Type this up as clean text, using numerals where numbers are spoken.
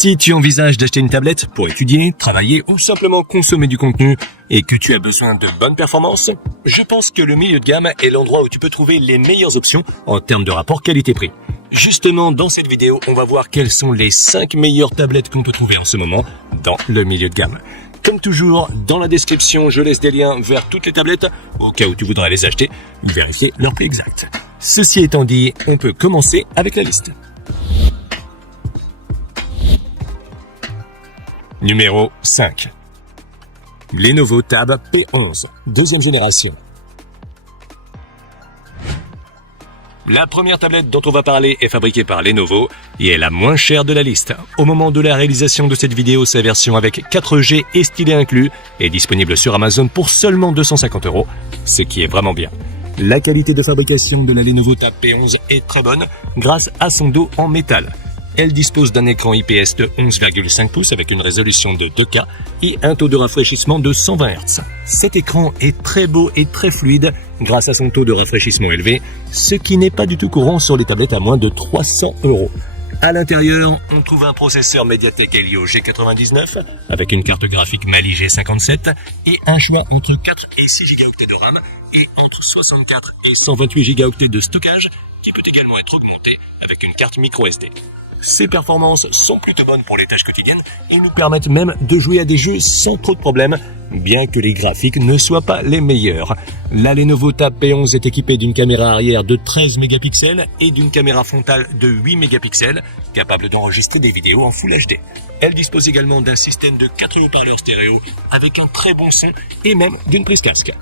Si tu envisages d'acheter une tablette pour étudier, travailler ou simplement consommer du contenu et que tu as besoin de bonnes performances, je pense que le milieu de gamme est l'endroit où tu peux trouver les meilleures options en termes de rapport qualité-prix. Justement, dans cette vidéo, on va voir quelles sont les 5 meilleures tablettes qu'on peut trouver en ce moment dans le milieu de gamme. Comme toujours, dans la description, je laisse des liens vers toutes les tablettes au cas où tu voudrais les acheter ou vérifier leur prix exact. Ceci étant dit, on peut commencer avec la liste. Numéro 5. Lenovo Tab P11, deuxième génération. La première tablette dont on va parler est fabriquée par Lenovo et est la moins chère de la liste. Au moment de la réalisation de cette vidéo, sa version avec 4G et stylet inclus est disponible sur Amazon pour seulement 250 €, ce qui est vraiment bien. La qualité de fabrication de la Lenovo Tab P11 est très bonne grâce à son dos en métal. Elle dispose d'un écran IPS de 11,5 pouces avec une résolution de 2K et un taux de rafraîchissement de 120 Hz. Cet écran est très beau et très fluide grâce à son taux de rafraîchissement élevé, ce qui n'est pas du tout courant sur les tablettes à moins de 300 €. À l'intérieur, on trouve un processeur MediaTek Helio G99 avec une carte graphique Mali G57 et un choix entre 4 et 6 Go de RAM et entre 64 et 128 Go de stockage qui peut également être augmenté avec une carte microSD. Ces performances sont plutôt bonnes pour les tâches quotidiennes et nous permettent même de jouer à des jeux sans trop de problèmes, bien que les graphiques ne soient pas les meilleurs. La Lenovo Tab P11 est équipée d'une caméra arrière de 13 mégapixels et d'une caméra frontale de 8 mégapixels, capable d'enregistrer des vidéos en Full HD. Elle dispose également d'un système de 4 haut-parleurs stéréo avec un très bon son et même d'une prise casque.